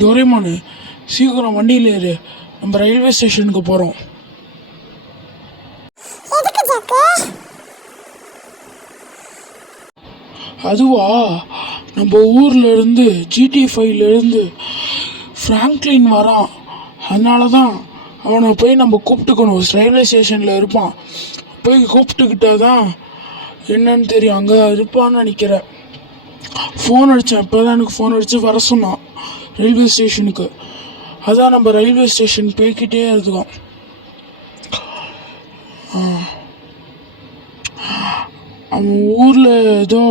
டோரேமானு, சீக்கிரம் வண்டியில் ஏறு, நம்ம ரயில்வே ஸ்டேஷனுக்கு போகிறோம். அதுவா, நம்ம ஊரில் இருந்து GT5 ஃப்ராங்க்லின் வரான். அதனால தான் அவனை போய் நம்ம கூப்பிட்டுக்கணும். ரயில்வே ஸ்டேஷனில் இருப்பான். போய் கூப்பிட்டுக்கிட்டா தான் என்னன்னு தெரியும். அங்கே இருப்பான்னு நினைக்கிறேன். ஃபோன் அடித்தேன், இப்போ தான் எனக்கு ஃபோன் அடித்து வர சொன்னான் ரயில்வே ஸ்டேஷனுக்கு. அதான் நம்ம ரயில்வே ஸ்டேஷன் போய்கிட்டே இருக்கோம். அவன் ஊரில் ஏதோ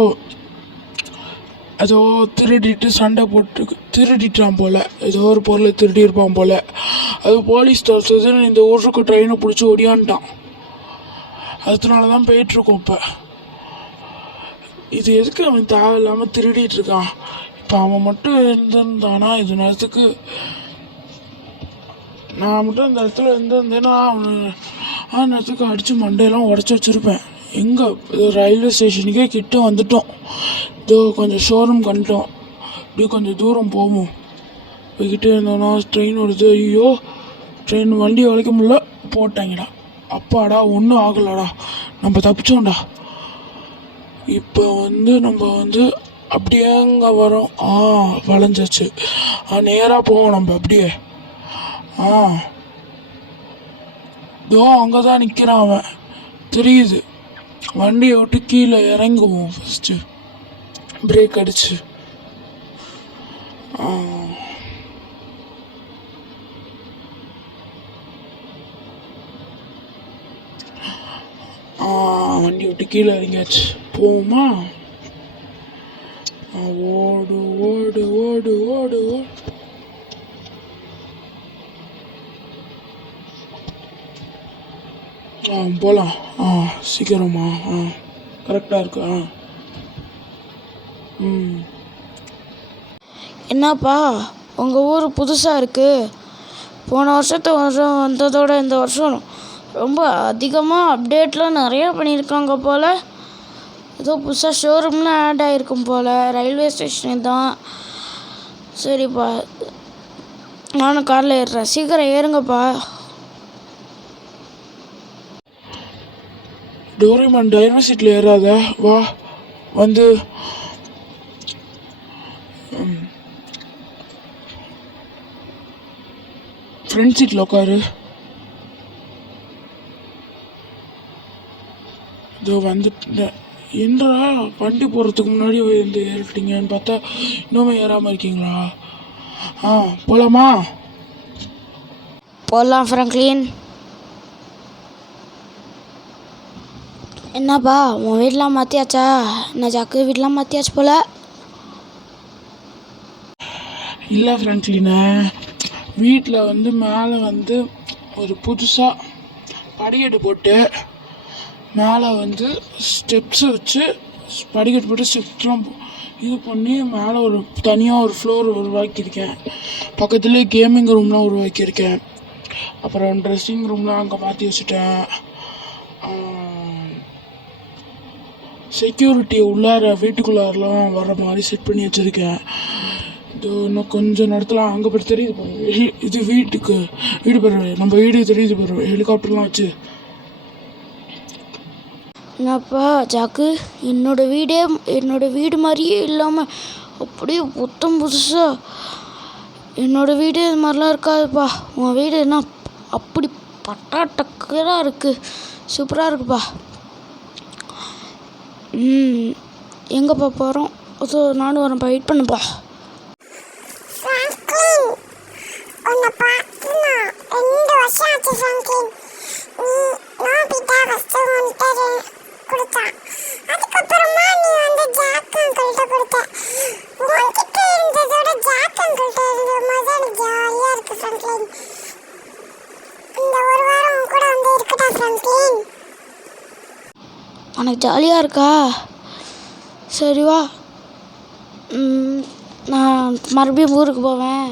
திருடிட்டு சண்டை போட்டு திருடிட்டான் போல். ஏதோ ஒரு பொருளை திருடியிருப்பான் போல். அது போலீஸ் தோற்றதுன்னு இந்த ஊருக்கு ட்ரெயினை பிடிச்சி ஒடியான்ட்டான். அதனால தான் போயிட்டுருக்கோம் இப்போ. இது எதுக்கு அவன் தேவையில்லாமல் திருடிட்டு இருக்கான்? இப்போ அவன் மட்டும் இருந்திருந்தானா இது நேரத்துக்கு, நான் மட்டும் இந்த இடத்துல இருந்திருந்தேன்னா அவன் நேரத்துக்கு அடித்து மண்டையெல்லாம் உடச்சி வச்சுருப்பேன். எங்கே ரயில்வே ஸ்டேஷனுக்கே கிட்ட வந்துட்டோம். இதோ கொஞ்சம் ஷோரூம் கண்டுட்டோம். இப்படி கொஞ்சம் தூரம் போவோம். போய்கிட்டே இருந்தோன்னா ட்ரெயின் வருது. ஐயோ, ட்ரெயின் வண்டி வளைக்க முடியல. போட்டாங்கடா. அப்பாடா, ஒன்றும் ஆகலடா, நம்ம தப்பிச்சோம்டா. இப்போ நம்ம அப்படியே அங்கே வரோம். வளைஞ்சாச்சு. நேராக போவோம் நம்ம அப்படியே. இதோ அங்கே தான் நிற்கிறான் அவன், தெரியுது. வண்டியை விட்டு கீழே இறங்குவோம் ஃபஸ்ட்டு, பிரேக் அடிச்சு. வண்டி விட்டு கீழே இறங்கியாச்சு. போவோமா? ஓடு ஓடு ஓடு ஓடு ஓடு. போகலாம். சீக்கிரமா. கரெக்டாக இருக்கு. என்னப்பா உங்கள் ஊர் புதுசாக இருக்குது? போன வருஷம் வந்ததோட இந்த வருஷம் ரொம்ப அதிகமாக அப்டேட்லாம் நிறையா பண்ணியிருக்காங்க போல். ஏதோ புதுசாக ஷோரூம்லாம் ஆட் ஆகிருக்கும் போல். ரயில்வே ஸ்டேஷன் தான். சரிப்பா, நானும் காரில் ஏறுறேன். சீக்கிரம் ஏறுங்கப்பா. டோரேமான், டிரைவர் சீட்டில் ஏறாத, வா. ஃப்ரண்ட் சீட்டில் உட்காரு. இதோ வந்துட்டேன். என்னடா வண்டி போகிறதுக்கு முன்னாடி ஏறிட்டீங்கன்னு பார்த்தா இன்னுமே ஏறாமல் இருக்கீங்களா? போகலாமா? போகலாம் ஃப்ராங்க்லின். என்னப்பா உன் வீடெலாம் மாற்றியாச்சா? என்ன ஜாக்கு, வீடெலாம் மாற்றியாச்சு போல். இல்லை ஃப்ராங்க்லினே, வீட்டில் மேலே ஒரு புதுசாக படிக்கட்டு போட்டு மேலே ஸ்டெப்ஸு வச்சு படிக்கட்டு போட்டு ஸ்டெப்ஸ்லாம் இது பண்ணி மேலே ஒரு தனியாக ஒரு ஃப்ளோர் உருவாக்கியிருக்கேன். பக்கத்துலேயே கேமிங் ரூம்லாம் உருவாக்கியிருக்கேன். அப்புறம் ட்ரெஸ்ஸிங் ரூம்லாம் அங்கே மாற்றி வச்சுட்டேன். செக்யூரிட்டி வீட்டுக்குள்ளாரெலாம் வர்ற மாதிரி செட் பண்ணி வச்சுருக்கேன். இது இன்னும் கொஞ்சம் நேரத்தில் அங்கே போய் தெரியுது பாரு. இது வீடு பாரு, நம்ம வீடு தெரியுது பாரு, ஹெலிகாப்டர்லாம் வச்சு. என்னப்பா ஜாக்கு, என்னோட வீடு மாதிரியே இல்லாமல் அப்படியே புத்தம் புதுசாக. என்னோடய வீடு இது மாதிரிலாம் இருக்காதுப்பா. உன் வீடு என்ன அப்படி பட்டாட்டக்கராக இருக்குது. சூப்பராக இருக்குப்பா. எங்கேப்பா போகிறோம்? நானும் வரேன்ப்பா, வெயிட் பண்ணுப்பா. உனக்கு ஜாலியாக இருக்கா? சரி வா, நான் மறுபடியும் ஊருக்கு போவேன்.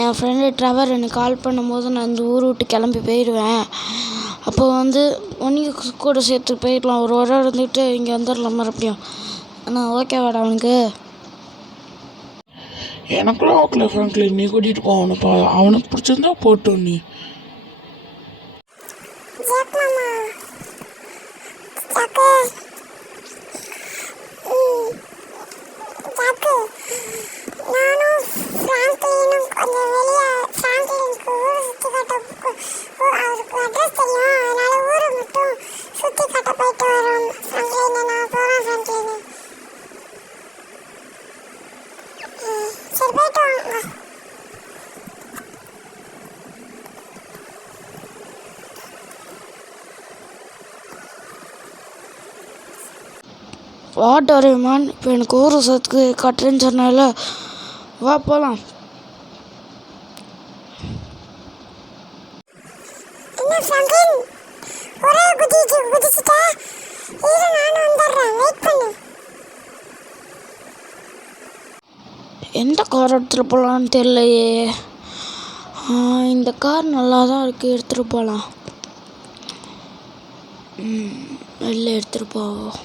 என் ஃப்ரெண்டு ட்ரெவர் எனக்கு கால் பண்ணும்போது நான் இந்த ஊர் விட்டு கிளம்பி போயிடுவேன். அப்போ உன்னையும் கூட சேர்த்து போயிடலாம். ஒரு வாரம் இருந்துட்டு இங்கே வந்துடலாம் மறுபடியும். ஆனால் ஓகேவாடா அவனுக்கு? எனக்குலாம் ஓகே ஃப்ராங்க்லின், நீ கூட்டிகிட்டு போ அவனுப்பா. அவனுக்கு பிடிச்சிருந்தா போட்டோம் நீ. ஜாக் மாமா, ஜாக்கு, ஜாக்கு, நானும் ஃப்ராங்க்லினும் கொஞ்சம் வெளியே ஃப்ராங்க்லினுக்கு ஊர் சுற்றி காட்ட அவருக்கு அட்ரஸ் தெரியும், அதனால ஊரை மட்டும் சுற்றி காட்ட போயிட்டு வரோம். ஃப்ராங்க்லின் நான் போகிறேன் ஃப்ராங்க்லின். சரி போயிட்டு வாங்க. வா டோரேமான், இப்போ எனக்கு ஊர் சுற்றுக்கு கட்டுறேன்னு சொன்னால, வா போகலாம். என்ன ஃப்ராங்க்லின், ஒரே குதிச்சுட்ட, இரு நானும் வந்துடுறேன், வெயிட் பண்ணு. எந்த கார் எடுத்துகிட்டு போகலான்னு தெரியலையே. இந்த கார் நல்லா தான் இருக்குது, எடுத்துகிட்டு போகலாம். வெளில எடுத்துகிட்டு போவோம்,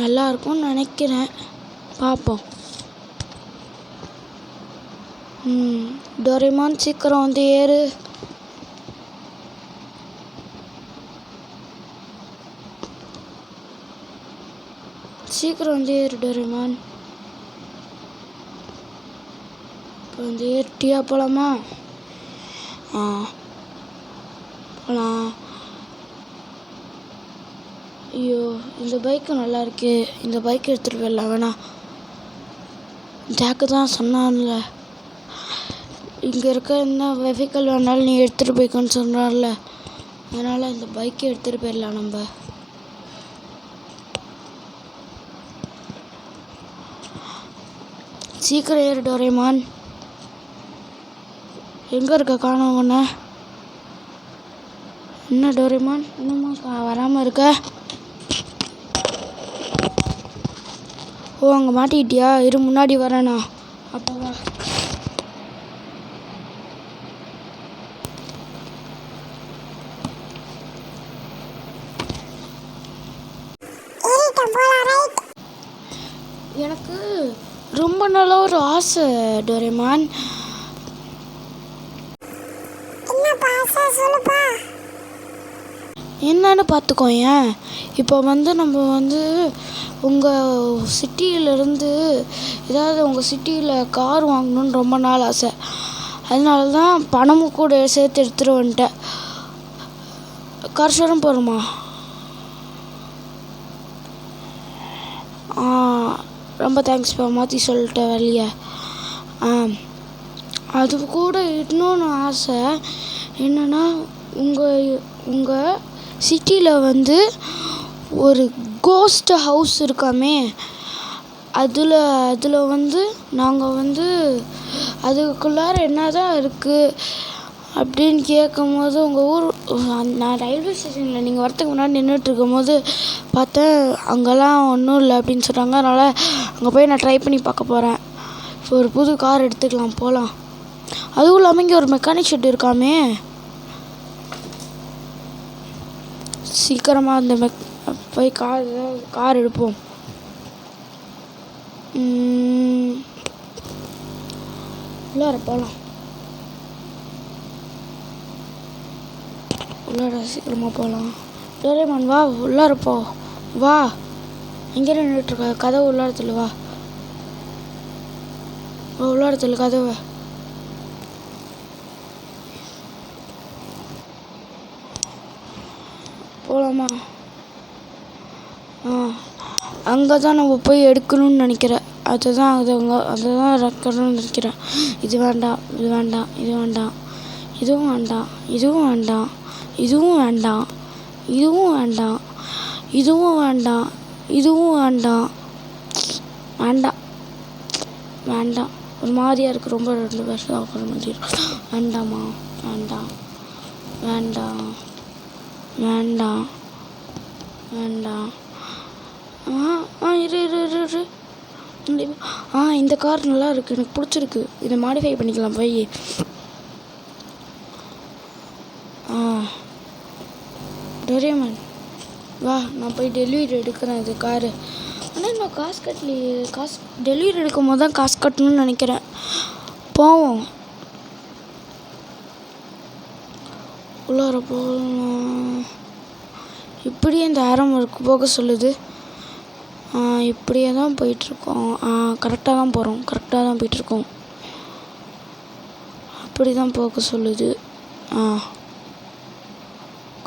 நல்லா இருக்கும்னு நினைக்கிறேன், பார்ப்போம். டோரேமான் சீக்கிரம் வந்து ஏறு. சீக்கிரம் வந்து ஏறு டோரேமான். இப்போ வந்து ஏறிட்டியா, போகலாமா? போகலாம். ஐயோ, இந்த பைக்கு நல்லா இருக்கு, இந்த பைக் எடுத்துகிட்டு போயிடலாம். வேணாம், ஜாக்கு தான் சொன்னான்ல, இங்கே இருக்க என்ன வெஹிக்கல் வேணாலும் நீ எடுத்துகிட்டு போய்க்கன்னு சொன்னார்ல, அதனால் இந்த பைக்கை எடுத்துகிட்டு போயிடலாம் நம்ம. சீக்கிரம் ஏறு டோரேமான். எங்கே இருக்க, காணோம் உன்னை. என்ன டோரேமான் இன்னுமா வராமல் இருக்க? ஓ, அங்கே மாட்டிக்கிட்டியா? இரு, முன்னாடி வரேண்ணா. அப்போ வா. எனக்கு ரொம்ப நாளா ஒரு ஆசை டோரேமான். என்னன்னு பார்த்துக்கோயேன். இப்போ வந்து நம்ம வந்து உங்கள் சிட்டியிலேருந்து ஏதாவது உங்கள் சிட்டியில் கார் வாங்கணுன்னு ரொம்ப நாள் ஆசை. அதனால தான் பணமும் கூட சேர்த்து எடுத்துகிட்டு வந்துட்டேன். கார் ஷோரூம் போகிறோமா? ரொம்ப தேங்க்ஸ்ப்பா, மாற்றி சொல்லிட்டேன் வெளியே. அது கூட இன்னொன்று ஆசை என்னென்னா, உங்கள் சிட்டியில் வந்து ஒரு கோஸ்ட் ஹவுஸ் இருக்காமே, அதில் வந்து நாங்கள் வந்து அதுக்குள்ளார என்ன தான் இருக்குது அப்படின்னு கேட்கும்போது, உங்கள் ஊர் நான் ரயில்வே ஸ்டேஷனில் நீங்கள் வரத்துக்கு முன்னாடி நின்றுட்டுருக்கும் போது பார்த்தேன், அங்கெல்லாம் ஒன்றும் இல்லை அப்படின்னு சொல்கிறாங்க. அதனால் அங்கே போய் நான் ட்ரை பண்ணி பார்க்க போகிறேன். இப்போ ஒரு புது கார் எடுத்துக்கலாம், போகலாம். அதுவும் இல்லாமல் இங்கே ஒரு மெக்கானிக் ஷெட் இருக்காமே, சீக்கிரமாக அந்த போய் கார் எடுப்போம். உள்ளார போகலாம், உள்ளார சீக்கிரமாக போகலாம். டோரேமான் வா, உள்ளார போ, வா. எங்கே நின்றுட்டுருக்க? கதவு உள்ளாரத்தில் வா, உள்ளாரத்தில் கதவை. போகலாமா? அங்கே தான் நம்ம போய் எடுக்கணும்னு நினைக்கிறேன். அதை தான் ரெக்கணும்னு நினைக்கிறேன். இது வேண்டாம், இது வேண்டாம், இது வேண்டாம், இதுவும் வேண்டாம், இதுவும் வேண்டாம், இதுவும் வேண்டாம், இதுவும் வேண்டாம், இதுவும் வேண்டாம், இதுவும் வேண்டாம், வேண்டாம், வேண்டாம். ஒரு மாதிரியாக இருக்குது, ரொம்ப 2 வருஷம் ஆகிற மாதிரி. வேண்டாமா? வேண்டாம், வேண்டாம், வேண்டாம், வேண்டாம். இரு. இந்த கார் நல்லா இருக்குது, எனக்கு பிடிச்சிருக்கு. இதை மாடிஃபை பண்ணிக்கலாம் போய். டோரேமான் வா, நான் போய் டெலிவரி எடுக்கிறேன் இது காரு. ஆனால் இன்னும் காசு கட்டலையே. காசு டெலிவரி எடுக்கும் போது தான் காசு கட்டணும்னு நினைக்கிறேன். போவோம். உள்ளார போகலாம். இப்படியே இந்த ஆரம் போக சொல்லுது. இப்படியே தான் போயிட்டுருக்கோம். கரெக்டாக தான் போகிறோம். கரெக்டாக தான் போயிட்டுருக்கோம். அப்படி தான் போக சொல்லுது.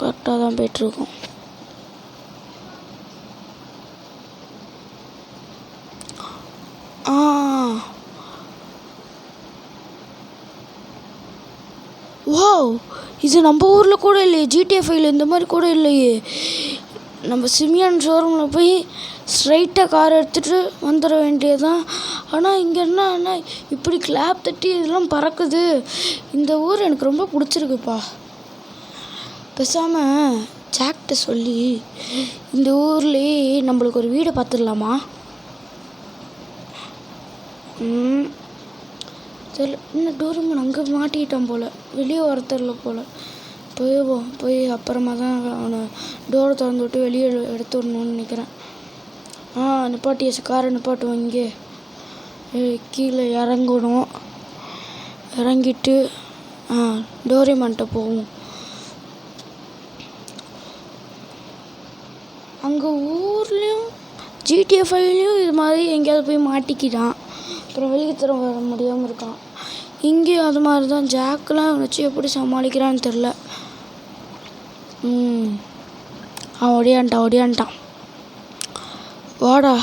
கரெக்டாக தான் போயிட்டுருக்கோம். வாவ், இது நம்ம ஊரில் கூட இல்லையே. GTA 5ல இந்த மாதிரி கூட இல்லையே. நம்ம சிமியான் ஷோரூமில் போய் ஸ்ட்ரைட்டாக கார் எடுத்துகிட்டு வந்துட வேண்டியதுதான். ஆனால் இங்கே என்ன இப்படி கிளாப் தட்டி இதெல்லாம் பறக்குது. இந்த ஊர் எனக்கு ரொம்ப பிடிச்சிருக்குப்பா. பேசாமல் ஜாக்கிட்ட சொல்லி இந்த ஊர்லேயே நம்மளுக்கு ஒரு வீடை பார்த்துடலாமா? தெரியல. இன்னும் டோரேமான் அங்கே மாட்டிக்கிட்டான் போல். வெளியே வர தெரில போல். போய் அப்புறமா தான் அவனை டோரை திறந்து விட்டு வெளியே எடுத்து விடணும்னு நினைக்கிறேன். நிப்பாட்டியாச்சு. காரை நிப்பாட்டுவோம். இங்கே கீழே இறங்கணும். இறங்கிட்டு டோரேமான்கிட்ட போவோம். அங்கே ஊர்லேயும் GTA 5லேயும் இது மாதிரி எங்கேயாவது போய் மாட்டிக்கிட்டான். அப்புறம் வெளியே தர வர முடியாமல் இருக்கான். இங்கேயும் அது மாதிரி தான். ஜாக்கெலாம் வச்சு எப்படி சமாளிக்கிறான்னு தெரில. ஒடியான்ட்டான். வாடா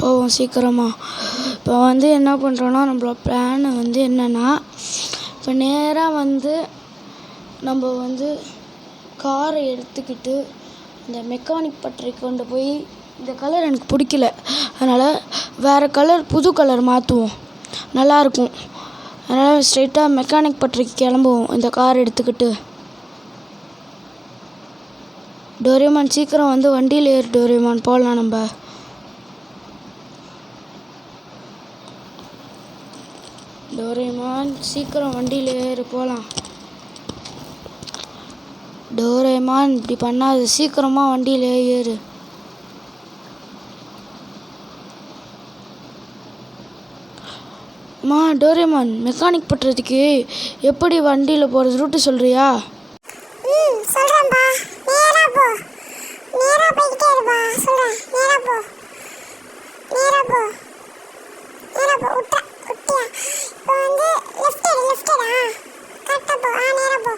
போவோம் சீக்கிரமாக. இப்போ என்ன பண்ணுறோன்னா, நம்மளோட பிளான் என்னென்னா, இப்போ நேராக நம்ம காரை எடுத்துக்கிட்டு இந்த மெக்கானிக் பட்டறைக்கு கொண்டு போய், இந்த கலர் எனக்கு பிடிக்கல, அதனால் வேறு கலர், புது கலர் மாற்றுவோம், நல்லாயிருக்கும். அதனால் ஸ்ட்ரெயிட்டாக மெக்கானிக் பட்டறைக்கு கிளம்புவோம் இந்த கார் எடுத்துக்கிட்டு. டோரேமான் சீக்கிரம் வண்டியில் ஏறு. டோரேமான் போகலாம். நம்ம டோரேமான் சீக்கிரம் வண்டியில் ஏறு, போகலாம். டோரேமான் இப்படி பண்ணாது. சீக்கிரமாக வண்டியில் ஏறு. டோரேமான், மெக்கானிக் பட்டுறதுக்கு எப்படி வண்டியில் போகிறது ரூட்டு சொல்கிறியா? சொல்கிறேன்ப்பா. நேராக போ. நேராக போய்கிட்டே இருப்பா. சொல்கிறேன். நேராக போ. விட்டியா. இப்போ லெஃப்ட் எடா. கரெக்டாக போ. நேராக போ.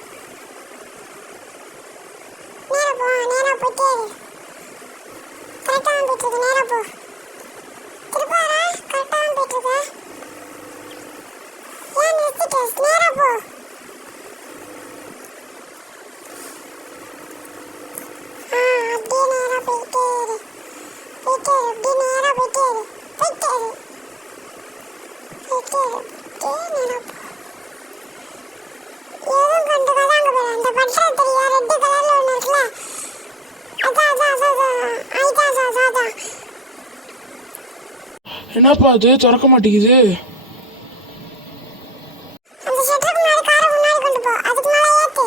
நேராக போயிட்டே இரு. கரெக்டாக தான் போயிட்டுருக்கு. நேராக போ. திருப்பாரா. கரெக்டாக தான் போயிட்டுருக்கு. ஏன் நிறுத்திட்டு? நேராக போ. அப்படியே நேராக போயிட்டே இரு. அப்படியே நேராக போயிட்டே இரு. நேராக போ. எதுவும் கண்டுக்காத. அங்கே போய் அந்த பட்டரை தெரியா, ரெட் கலரில் ஒன்று இருக்குல்ல, அதான். என்னப்பா அது திறக்க மாட்டேங்குது? அந்த ஷட்டருக்கு முன்னாடி காரை முன்னாடி கொண்டு போ. அதுக்கு மேலே ஏற்று.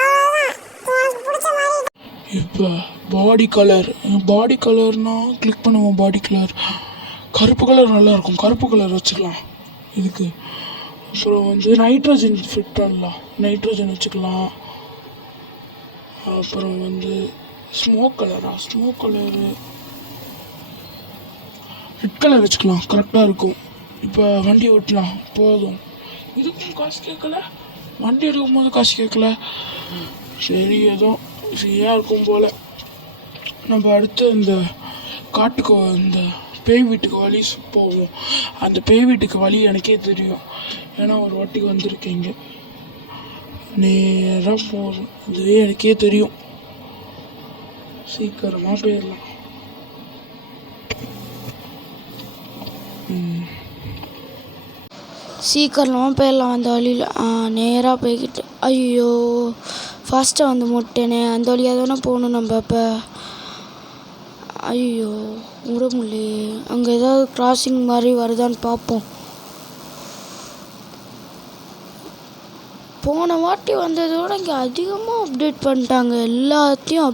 அவ்வளோதான். உனக்கு பிடிச்ச மாதிரி. இப்போ பாடி கலர்னா கிளிக் பண்ணுவோம். பாடி கலர் கருப்பு கலர் நல்லாயிருக்கும். கருப்பு கலர் வச்சுக்கலாம் இதுக்கு. அப்புறம் நைட்ரோஜன் ஃபிட் பண்ணலாம். நைட்ரோஜன் வச்சுக்கலாம். அப்புறம் ஸ்மோக் கலரு ரெட் கலர் வச்சுக்கலாம். கரெக்டாக இருக்கும். இப்போ வண்டி ஓட்டலாம். போதும். இதுக்கும் காசு கேட்கல. வண்டி எடுக்கும் போது காசு கேட்கல. சரி, ஏதோ சரியாக இருக்கும் போல். நம்ம அடுத்து இந்த காட்டுக்கு இந்த பேய் வீட்டுக்கு வழி போவோம். அந்த பேய் வீட்டுக்கு வழி எனக்கே தெரியும். ஏன்னா ஒரு வாட்டி வந்திருக்கீங்க. நேராக போதும். இதுவே எனக்கே தெரியும். சீக்கிரமாக போயிடலாம். சீக்கிரமாக போயிடலாம் அந்த வழியில். நேராக போய்கிட்டு. ஐயோ, ஃபாஸ்ட்டாக முட்டேனே. அந்த வழியாக தானே போகணும் நம்ம. இப்போ ஐயோ விட முடியலையே. அங்கே ஏதாவது கிராசிங் மாதிரி வருதான்னு பார்ப்போம். போன வாட்டி வந்ததோட இங்கே அதிகமாக அப்டேட் பண்ணிட்டாங்க. எல்லாத்தையும்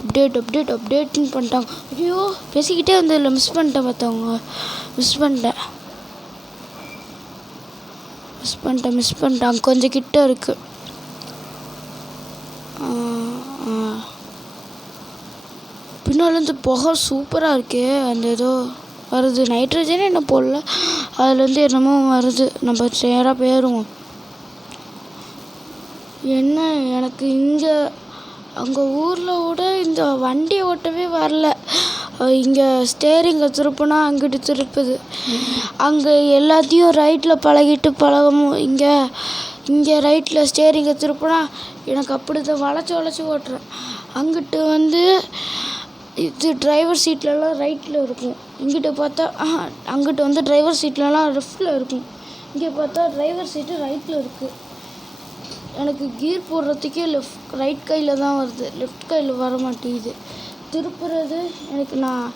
அப்டேட்னு பண்ணிட்டாங்க. ஐயோ பேசிக்கிட்டே வந்ததில்ல, மிஸ் பண்ணிட்டேன் பார்த்தவங்க. மிஸ் பண்ணிட்டேன். கொஞ்சம் கிட்ட இருக்கு. பின்னாலேருந்து புகை சூப்பராக இருக்கே. அந்த ஏதோ வருது, நைட்ரஜனே என்ன போடல, அதுலேருந்து என்னமோ வருது. நம்ம நேராக போயிடுவோம். என்ன எனக்கு இங்கே அங்கே ஊரில் கூட இந்த வண்டி ஓட்டவே வரல. இங்கே ஸ்டேரிங்கை திருப்புனா அங்கிட்டு திருப்புது, அங்கே எல்லாத்தையும் ரைட்டில் பழகமும் இங்கே ரைட்டில் ஸ்டேரிங்கை திருப்புனா எனக்கு அப்படி தான் வளைச்சி ஓட்டுறேன். அங்கிட்டு வந்து இது டிரைவர் சீட்லலாம் ரைட்டில் இருக்கும், இங்கிட்ட பார்த்தா அங்கிட்டு வந்து டிரைவர் சீட்லலாம் லெஃப்டில் இருக்கும், இங்கே பார்த்தா டிரைவர் சீட்டு ரைட்டில் இருக்குது. எனக்கு கீர் போடுறதுக்கே ரைட் கையில் தான் வருது, லெஃப்ட் கையில் வர மாட்டேங்குது. திருப்புறது எனக்கு நான்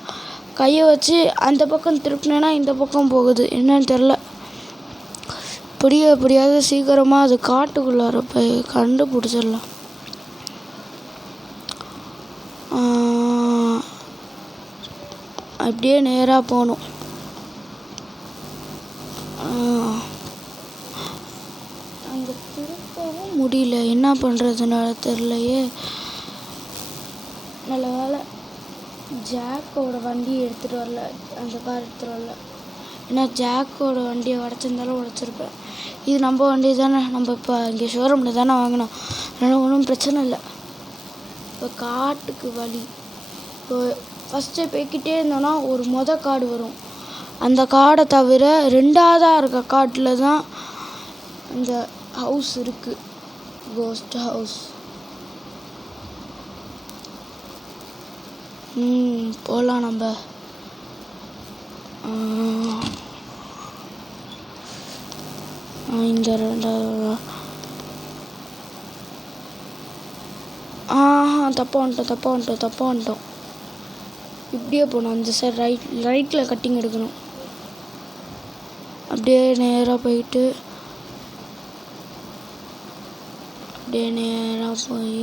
கையை வச்சு அந்த பக்கம் திருப்பினேன்னா இந்த பக்கம் போகுது, என்னன்னு தெரில. எப்படியாவது சீக்கிரமாக அது காட்டுக்குள்ளார போய் கண்டுபிடிச்சிடலாம். அப்படியே நேராக போகணும். அங்கே திருப்பவும் முடியல, என்ன பண்ணுறதுனால தெரிலையே. நல்ல வேலை ஜாக்கோட வண்டியை எடுத்துகிட்டு வரல, அந்த கார் எடுத்துகிட்டு வரல. ஏன்னா ஜாக்கோட வண்டியை உடச்சிருந்தாலும் உடச்சிருப்பேன். இது நம்ம வண்டி தானே, நம்ம இப்போ இங்கே ஷோரூமில் தானே வாங்கினோம், அதனால் ஒன்றும் பிரச்சனை இல்லை. இப்போ காட்டுக்கு வழி, இப்போ ஃபஸ்ட்டு போய்கிட்டே இருந்தோன்னா ஒரு காடு வரும். அந்த காடை தவிர ரெண்டாவதாக இருக்க காட்டில் தான் இந்த ஹவுஸ் இருக்குது, கோஸ்ட் ஹவுஸ். போகலாம் நம்ம. இந்த ரெண்டாவது தப்பாக வந்துட்டோம். இப்படியே போகணும், அந்த சைடு ரைட்டில் கட்டிங் எடுக்கணும். அப்படியே நேராக போயிட்டு போய்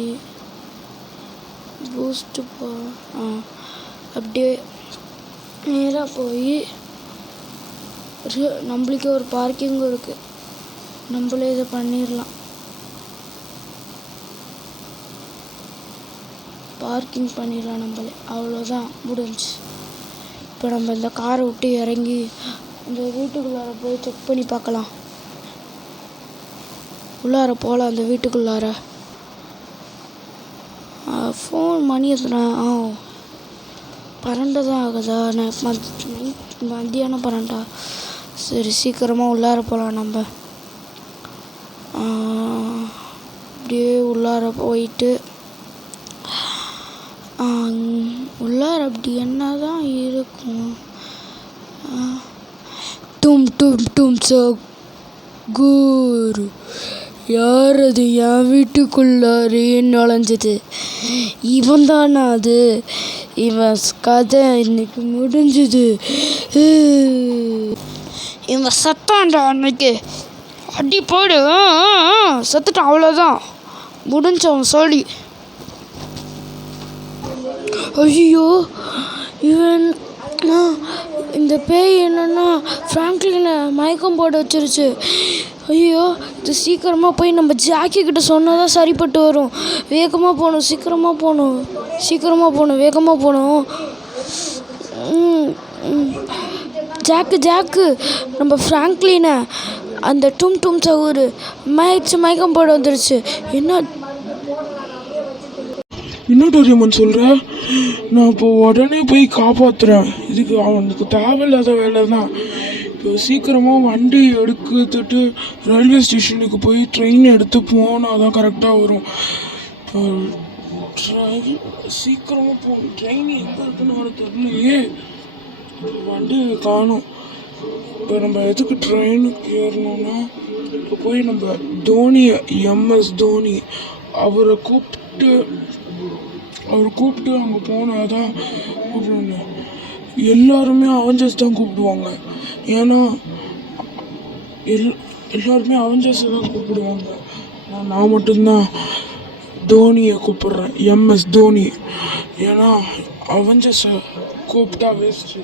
பூஸ்ட்டு அப்படியே நேராக போய் நம்மளுக்கே ஒரு பார்க்கிங்கும் இருக்குது, நம்மளே இதை பண்ணிடலாம். பார்க்கிங் பண்ணிடலாம் நம்மளே, அவ்வளோதான் முடிஞ்சு. இப்போ நம்ம இந்த காரை விட்டு இறங்கி இந்த வீட்டுக்குள்ளார போய் செக் பண்ணி பார்க்கலாம். உள்ளார போகலாம், அந்த வீட்டுக்குள்ளார. ஃபோன் மணி எத்தனை? 12 தான் ஆகுதா? மத்தியானம் 12. சரி, சீக்கிரமாக உள்ளார போகலாம் நம்ம. அப்படியே உள்ளார போயிட்டு உள்ளார அப்படி என்ன தான் இருக்கும்? டும் குரு, யார் அது என் வீட்டுக்குள்ளாரே நுழைஞ்சது? இவன் தானா அது? இவன் கதை இன்னைக்கு முடிஞ்சுது. இவன் சத்தான்டா அன்னைக்கு, அடி போடு, சத்துட்டான், அவ்வளோதான் முடிஞ்சவன் சொல்லி. ஐயோ, இவன் இந்த பேய் என்னன்னா ஃப்ராங்க்லினை மயக்கம் போட வச்சிருச்சு. ஐயோ, இது சீக்கிரமாக போய் நம்ம ஜாக்கி கிட்ட சொன்னால் தான் சரிப்பட்டு வரும். வேகமாக போகணும், சீக்கிரமாக போகணும். ஜாக்கு, நம்ம ஃப்ராங்க்லினை அந்த டும் சவுரு மயக்கம் போட வந்துருச்சு. என்ன டோரியம்மன் சொல்கிற? நான் இப்போ உடனே போய் காப்பாற்றுறேன். இதுக்கு அவனுக்கு தேவையில்லாத வேலை தான். இப்போ சீக்கிரமாக வண்டி எடுத்துட்டு ரயில்வே ஸ்டேஷனுக்கு போய் ட்ரெயின் எடுத்து போனால் தான் கரெக்டாக வரும். இப்போ சீக்கிரமாக போகணும். ட்ரெயின் எங்கே இருக்குன்னு வர தெரியலையே, வண்டி காணும். இப்போ நம்ம எதுக்கு ட்ரெயினுக்கு ஏறணும்னா, இப்போ போய் நம்ம தோனியை, MS தோனி, அவரை கூப்பிட்டு அங்கே போனால் தான் கூப்பிடுவாங்க. எல்லாருமே அவெஞ்சர்ஸ் தான் கூப்பிடுவாங்க. ஏன்னா எல்லாருமே அவெஞ்சர்ஸை தான் கூப்பிடுவாங்க. நான் மட்டும்தான் தோனியை கூப்பிட்றேன், MS தோனி. ஏன்னா அவெஞ்சர்ஸை கூப்பிட்டா வேஸ்ட்டு.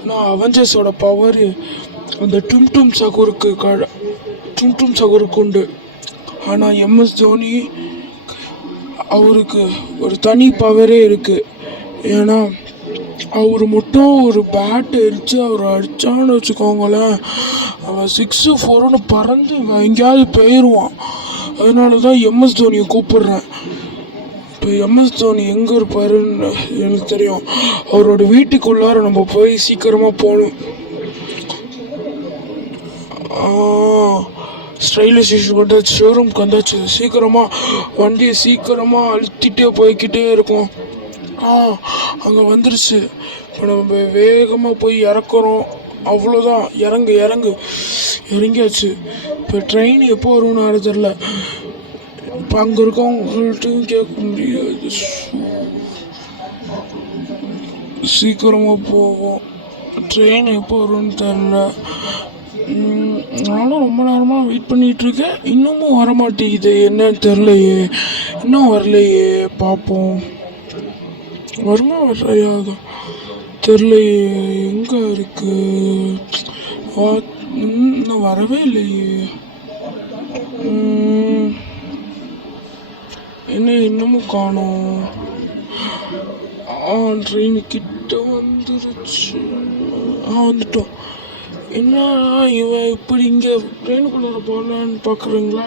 ஆனால் அவெஞ்சர்ஸோட பவர் அந்த டும் சகுருக்கு உண்டு. ஆனால் எம்எஸ் தோனி அவருக்கு ஒரு தனி பவரே இருக்குது. ஏன்னா அவர் மட்டும் ஒரு பேட் எரித்து அவர் அடித்தான்னு வச்சுக்கோங்களேன், அவன் 6 4ன்னு பறந்து எங்கேயாவது போயிடுவான். அதனால தான் எம்எஸ் தோனியை கூப்பிடுறேன். இப்போ எம்எஸ் தோனி எங்கே இருப்பாருன்னு எனக்கு தெரியும். அவரோட வீட்டுக்குள்ளார நம்ம போய் சீக்கிரமாக போகணும். ஸ்டைலைசேஷன் வந்தாச்சு, ஷோரூம்க்கு வந்தாச்சு. சீக்கிரமாக வண்டியை சீக்கிரமாக அழுத்திட்டே போய்கிட்டே இருக்கும். அங்கே வந்துருச்சு. இப்போ நம்ம வேகமாக போய் இறக்குறோம். அவ்வளோதான், இறங்கியாச்சு. இப்போ ட்ரெயின் எப்போ வரும்னு தெரில. இப்போ அங்கே இருக்கவங்கள்ட்டையும் கேட்க முடியாது. சீக்கிரமாக போவோம். ட்ரெயின் எப்போ வரும்னு தெரில. நானும் ரொம்ப நேரமாக வெயிட் பண்ணிகிட்ருக்கேன், இன்னமும் வரமாட்டேங்குது. என்னன்னு தெரிலையே, இன்னும் வரலையே. பார்ப்போம், வருமா வரலையா தெரிலையே. எங்கே இருக்கு? இன்னும் வரவே இல்லையே. என்ன இன்னமும் காணோம்? ட்ரெயின் கிட்ட வந்துருச்சு. வந்துட்டோம். என்ன இவன் இப்படி இங்கே ட்ரெயினுக்குள்ளே போகலான்னு பார்க்குறீங்களா?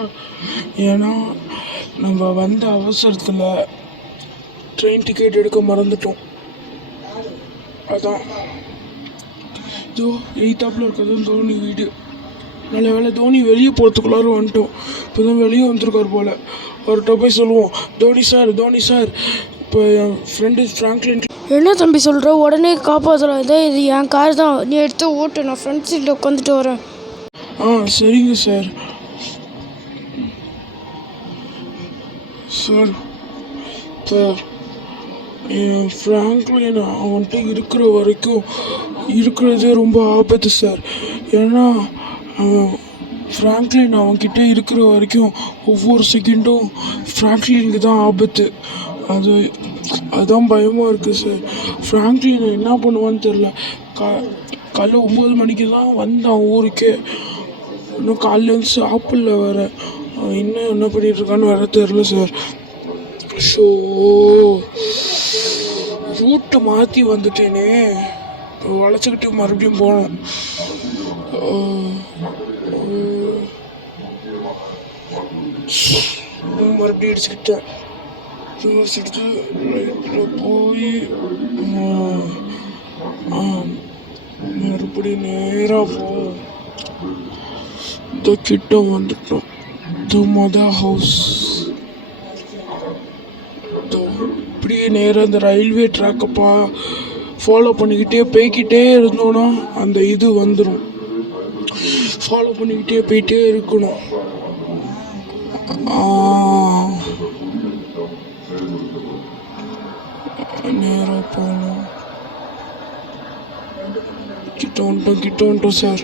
ஏன்னா நம்ம வந்த அவசரத்தில் ட்ரெயின் டிக்கெட் எடுக்க மறந்துட்டோம். அதான் இதோ எய்த்தாப்பில் இருக்கிறது தோனி வீடு. நல்ல வேலை தோனி வெளியே போகிறதுக்குள்ளார வந்துட்டோம். இப்போ தான் வெளியே வந்திருக்கார் போல். அவர்கிட்ட போய் சொல்லுவோம், தோனி சார் இப்போ என் ஃப்ரெண்டு ஃப்ராங்க்லின். என்ன தம்பி சொல்கிற? உடனே காப்பாற்றலாம். இது என் கார் தான், நீ எடுத்து ஓட்டு, நான் ஃப்ரண்ட் சீட்டில் உட்காந்துட்டு வரேன். சரிங்க சார். இப்போ என் ஃப்ராங்க்லின் அவன்கிட்ட இருக்கிற வரைக்கும் இருக்கிறதே ரொம்ப ஆபத்து சார். ஏன்னா ஃப்ராங்க்லின் அவன்கிட்ட இருக்கிற வரைக்கும் ஒவ்வொரு செகண்டும் ஃப்ராங்க்லினுக்கு தான் ஆபத்து. அதுதான் பயமாக இருக்குது சார். ஃப்ராங்க்லின் என்ன பண்ணுவான்னு தெரில. காலைல 9 மணிக்கு தான் வந்தான் ஊருக்கே. இன்னும் காலையிலேருந்து சாப்பிடல வேறு. இன்னும் என்ன பண்ணிகிட்ருக்கான்னு வேறு தெரில சார். ஷோ, ரூட்டை மாற்றி வந்துட்டேனே. வளைச்சிக்கிட்டு மறுபடியும் போகணும். மறுபடியும் அடிச்சுக்கிட்டேன். ரைட்டில் போய் மறுபடியும் நேராக போவோம். இந்த கிட்ட வந்துட்டோம். இந்த மொதல் ஹவுஸ். இப்படியே நேராக இந்த ரயில்வே ட்ராக்கப்பா ஃபாலோ பண்ணிக்கிட்டே போய்கிட்டே இருந்தோன்னா அந்த இது வந்துடும். ஃபாலோ பண்ணிக்கிட்டே போயிட்டே இருக்கணும். நேராக போகணும். கிட்ட வந்துட்டோம் சார்.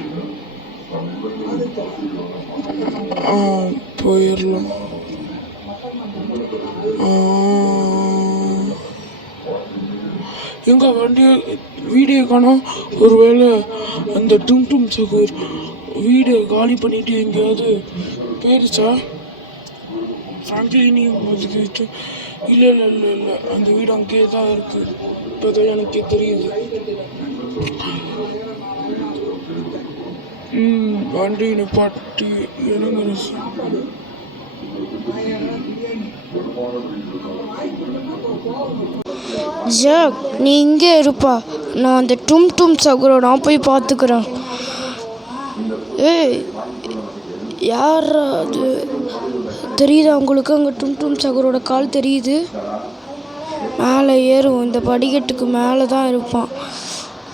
போயிடலாம். எங்க வண்டியை வீடியோ காணோம். ஒருவேளை அந்த டும் சகூர் வீடு காலி பண்ணிட்டு எங்கேயாவது போயிடுச்சா? ஃப்ராங்க்லினையும் ஒதுக்கிட்டு இல்லை அந்த வீடு அங்கேயே தான் இருக்குது. இப்போ தான் எனக்கே தெரியுது. வண்டி நிப்பாட்டி இறங்குற ஜாக், நீ இங்கே இருப்பா. நான் அந்த டும் சகுரை நான் போய் பார்த்துக்கிறேன். ஏய், யார் அது? தெரியுதா உங்களுக்கு? அங்கே டும் சகுரோட கால் தெரியுது. மேலே ஏறும். இந்த படிக்கட்டுக்கு மேலே தான் இருப்பான்.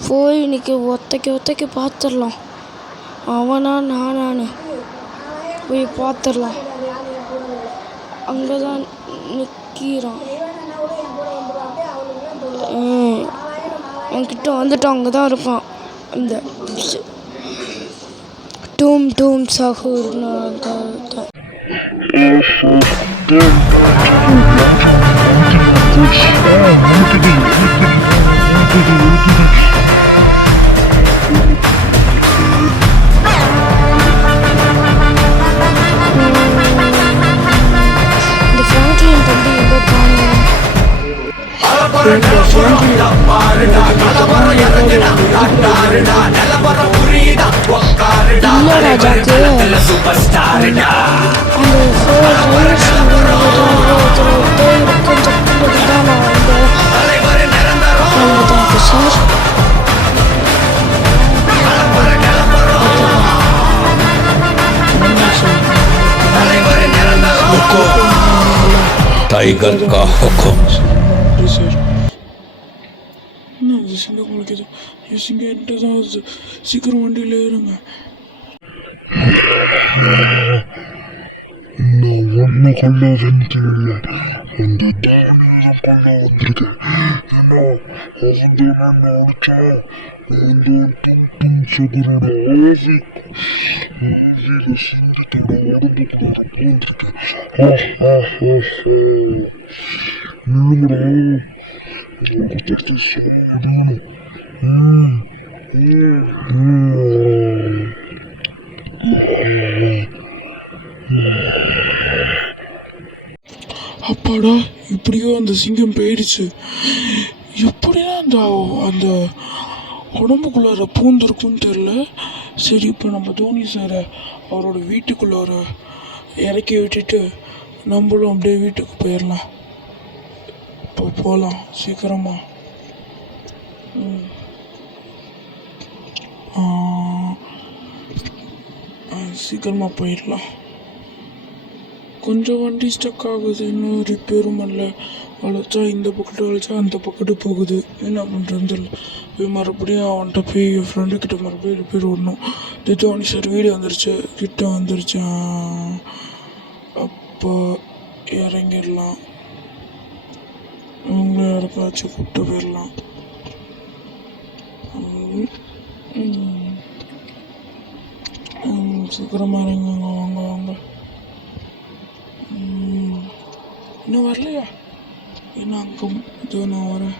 போய் இன்னைக்கு ஒத்தைக்கு பார்த்துடலாம். அவனா நானு போய் பார்த்துடலாம். அங்கே தான் நிற்கிறான். அவன்கிட்ட வந்துட்டு அங்கே தான் இருப்பான். அந்த டும் சகூர்னு தான். இந்த ஃப்ராங்க்லின் தம்பி எங்கே காணும்? இல்லடா ஜாக்கு, அந்த தான் நான் வந்தேன் சார். टाइगर का हुक्म। சார் என்ன இது சிங்கம் குளிக்குது? சிங்கம் என்கிட்ட தான் வருது. சீக்கிரம் வண்டியில் ஏறுங்க. ஒன்று கொள்ள வந்துட்டில்ல, அந்த தானியம் கொள்ள வந்திருக்கேன். ஏன்னா அவன் நான் நினைச்சா அந்த டும் சுகரோட ஆவியில சிங்கத்தோட உடம்புக்குள்ள பூந்திருக்கேன். நீங்களா உங்களுக்கு தெரிஞ்ச சாதாரண அப்பாடா, இப்படியோ அந்த சிங்கம் போயிடுச்சு. எப்படியா அந்த அந்த உடம்புக்குள்ளார பூந்திருக்குன்னு தெரில. சரி, இப்போ நம்ம தோனி சாரை அவரோட வீட்டுக்குள்ளார இறக்கி விட்டுட்டு நம்மளும் அப்படியே வீட்டுக்கு போயிடலாம். இப்போ போகலாம் சீக்கிரமாக. சீக்கிரமாக போயிடலாம். கொஞ்சம் வண்டி ஸ்டக் ஆகுது, இன்னும் ரிப்பேரும் பண்ணல. வளைச்சா இந்த பக்கத்து வளைச்சா அந்த பக்கத்து போகுது. என்ன பண்ணுறதுன்னு தெரியல. போய் மறுபடியும் அவன்கிட்ட போய் என் ஃப்ரெண்டுக்கிட்ட மறுபடியும் ரிப்பேர் விடணும். தோனி சார் வீடு வந்துருச்சு, கிட்ட வந்துருச்சு. அப்போ இறங்கிடலாம். இவங்க யாருக்காச்சும் கூப்பிட்டு போயிடலாம். சீக்கிரமாக இறங்குங்க. வாங்க வாங்க. இன்னும் வரலையா? என்ன அங்கே இதோ நான் வரேன்.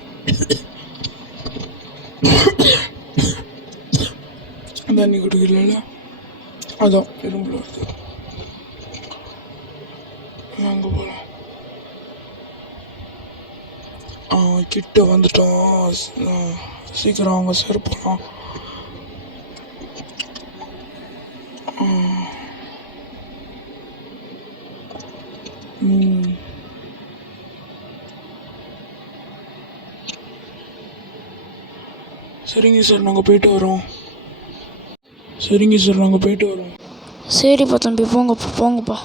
தண்ணி குடிக்கல, அதான் இரும்புல வருது. அங்கே போகலாம். கிட்ட வந்துட்டோம். சீக்கிரம் அவங்க சார் போகலாம். சரிங்க சார், நாங்கள் போயிட்டு வரோம். சரிங்க சார், நாங்கள் போயிட்டு வரோம். சரிப்பா தம்பி, போங்கப்பா போங்கப்பா.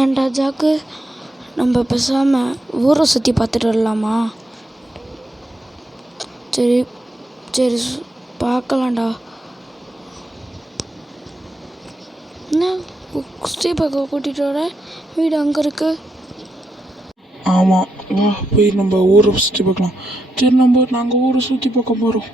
ஏன்டா ஜாக்கு, நம்ம பேசாமல் ஊரை சுற்றி பார்த்துட்டு வரலாமா? சரி சரி, பார்க்கலாம்டா. என்ன சுற்றி பார்க்க கூட்டிகிட்டு வர? வீடு அங்கே இருக்கு. ஆமாம், வா போய் நம்ம ஊரை சுற்றி பார்க்கலாம். சரி, நாங்கள் ஊரை சுற்றி பார்க்க போகிறோம்.